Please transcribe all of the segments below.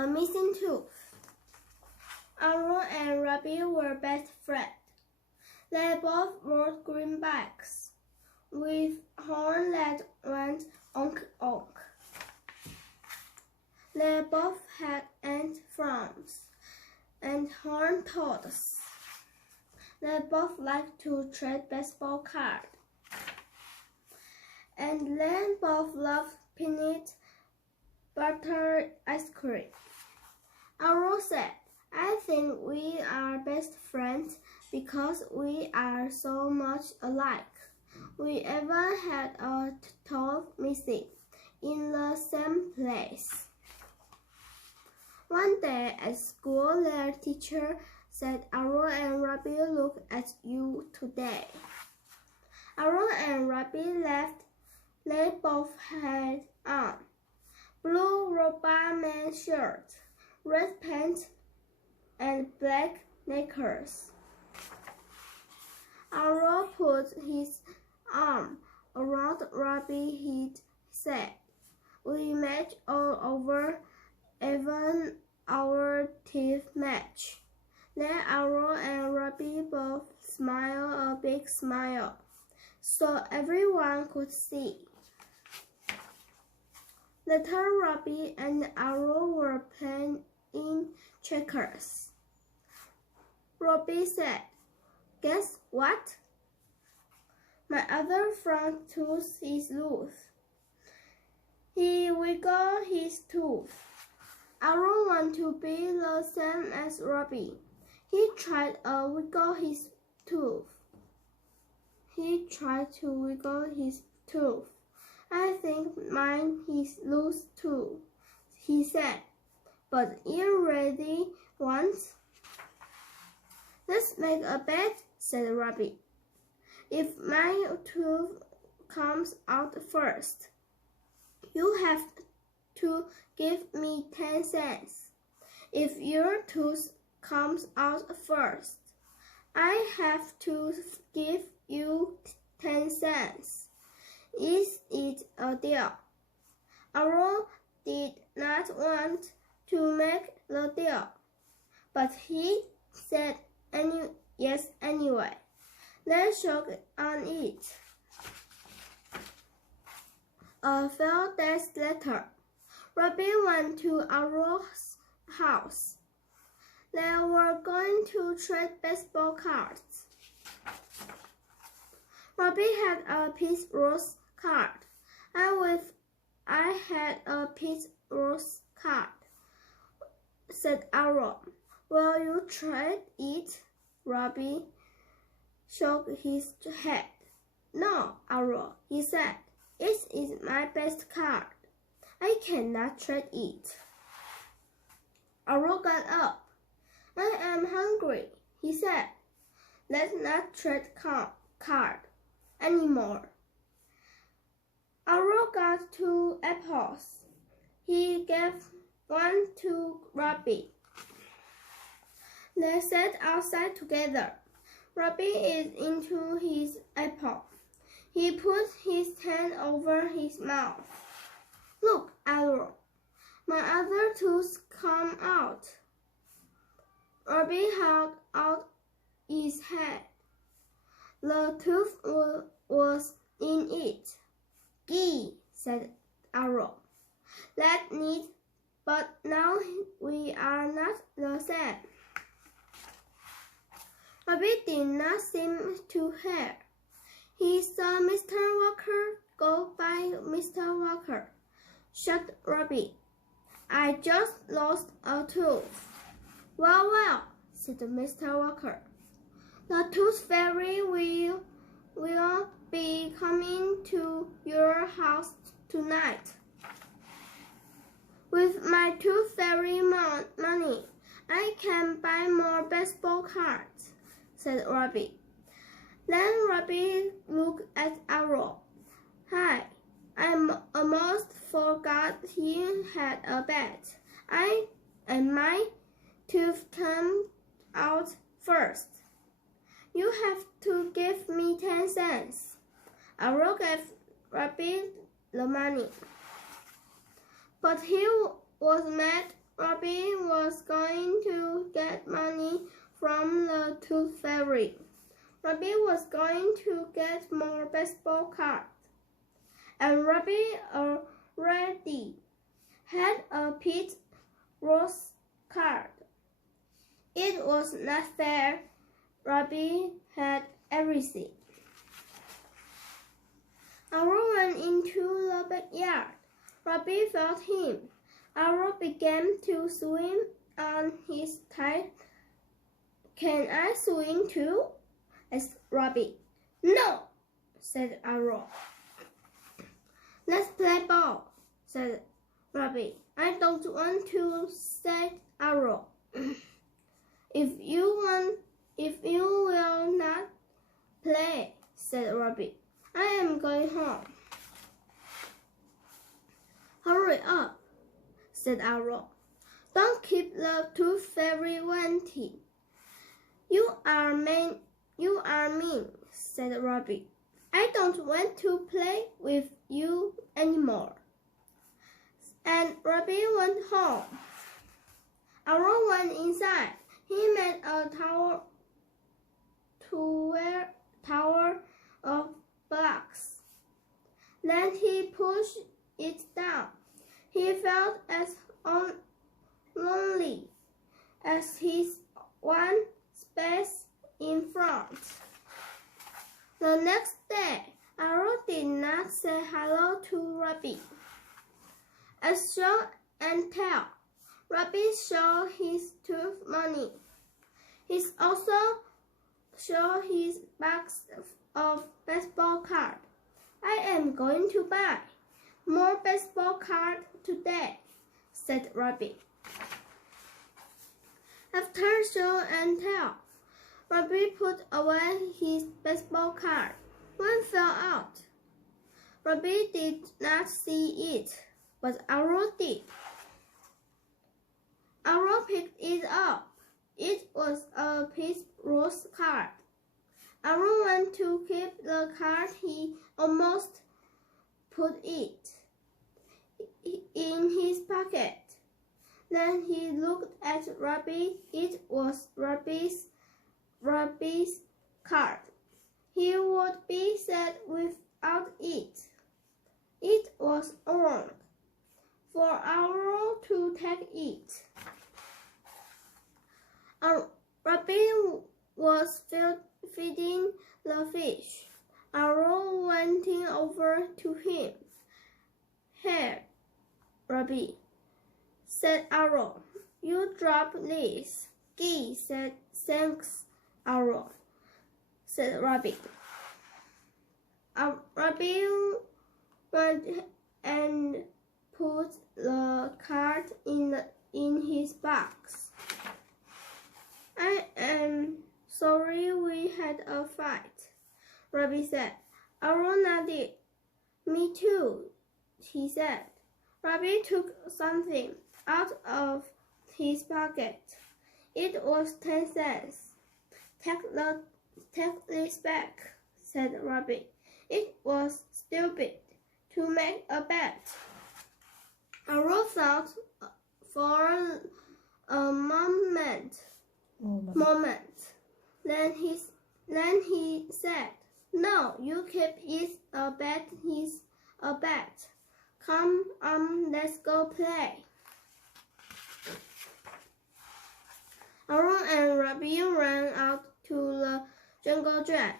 the missing tooth. Arrow and Rabbit were best friends. They both rode green bikes with horns that went onk onk. They both had ant farms and horned toads. They both liked to trade baseball cards. And they both loved peanut butter ice cream. Arrow said, "I think we are best friends because we are so much alike. We even had a toe missing in the same place." One day at school, their teacher said, "Arrow and Rabbit look at you today." Arrow and Rabbit left. They both had on blue rubber man shirt, red pants, and black knickers. Arrow put his arm around Rabbit. He said, "We match all over, even our teeth match." Then Arrow and Rabbit both smiled a big smile, so everyone could see. Little Rabbit and Arrow were playing checkers. Rabbit said, "Guess what? My other front tooth is loose." He wiggled his tooth. Arrow wanted to be the same as Rabbit. He tried to wiggle his tooth. "I think mine is loose too," he said. "But you really want?" "Let's make a bet," said Rabbit. "If my tooth comes out first, you have to give me 10 cents. If your tooth comes out first, I have to give you 10 cents. Is it a deal?" Arrow did not want to make the deal, but he said yes anyway. They shook on it. A few days later, Rabbit went to Arrow's house. They were going to trade baseball cards. Rabbit had a peach rose card. I had a peach rose card," said Arrow. "Will you trade it?" Rabbit shook his head. "No, Arrow," he said. "It is my best card. I cannot trade it." Arrow got up. "I am hungry," he said. "Let's not trade card anymore." Arrow got 2 apples. He gave one to Rabbit. They sat outside together. Rabbit ate into his apple. He put his hand over his mouth. "Look, Arrow, my other tooth come out." Rabbit held out his head. The tooth was in it. "Gee," said Arrow. "That's neat, but now we are not the same." Rabbit did not seem to care. He saw Mr. Walker go by. Mr. Walker shut Rabbit. "I just lost a tooth." Well, said Mr. Walker. "The tooth fairy will be coming to your house tonight. With my tooth fairy money, I can buy more baseball cards," said Rabbit. Then Rabbit looked at Arrow. "Hi, I almost forgot he had a bet. And my tooth came out first. You have to give me 10 cents. Arrow gave Rabbit the money. But he was mad Rabbit was going to get money from the Tooth Fairy. Rabbit was going to get more baseball cards. And Rabbit already had a Pete Rose card. It was not fair. Rabbit had everything. Arrow went into the backyard. Rabbit felt him. Arrow began to swim on his tail. Can I swim too? Asked Rabbit. No, said Arrow. Let's play ball, said Rabbit. I don't want to, said Arrow. If you will not play, said Rabbit, I am going home. Hurry up, said Arrow. Don't keep the Tooth Fairy waiting. You are mean, said Rabbit. I don't want to play with you anymore. And Rabbit went home. Arrow went inside. He made a tower of blocks. Then he pushed it down. He felt as lonely as his one space in front. The next day, Arrow did not say hello to Rabbit. As show and tell, Rabbit showed his tooth money. He also showed his box of baseball cards. I am going to buy more baseball cards today, said Rabbit. After show and tell, Rabbit put away his baseball card. One fell out. Rabbit did not see it, but Arrow did. Arrow picked it up. It was a Pete Rose card. Arrow went to keep the card. He almost put it in his pocket. Then he looked at Rabbit. It was Rabbit's card. He would be sad without it. It was wrong for Arrow to take it. Rabbit was feeding the fish. Arrow went over to him. Here, Rabbit, said Arrow. You drop this. Gee, said thanks, Arrow, said Rabbit. Rabbit went and put the card in his box. I am sorry we had a fight, Rabbit said. Arrow nodded. Me too, he said. Rabbit took something out of his pocket. It was 10 cents. Take this back, said Rabbit. It was stupid to make a bet. Arrow thought for a moment. Then he said, "No, you keep it. A bet is a bet. Come on, let's go play." Arrow and Rabbit ran out to the jungle gym.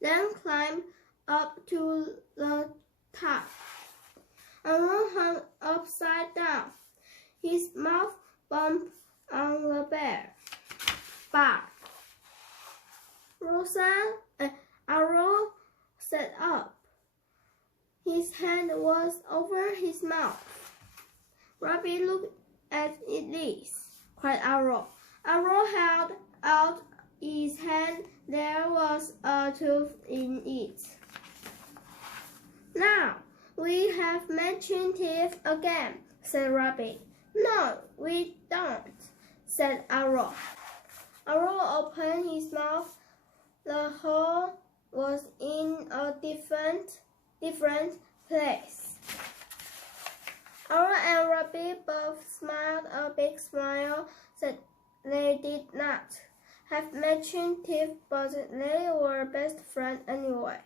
Then climbed up to the top. Arrow hung upside down. His mouth bumped on the bar. Arrow sat up. His hand was over his mouth. Rabbit looked at this, cried Arrow. Arrow held out his hand. There was a tooth in it. Now, we have mentioned teeth again, said Rabbit. No, we don't, said Arrow. Arrow opened his mouth. The hole was in a different place. Rabbit both smiled a big smile that they did not have matching teeth, but they were best friends anyway.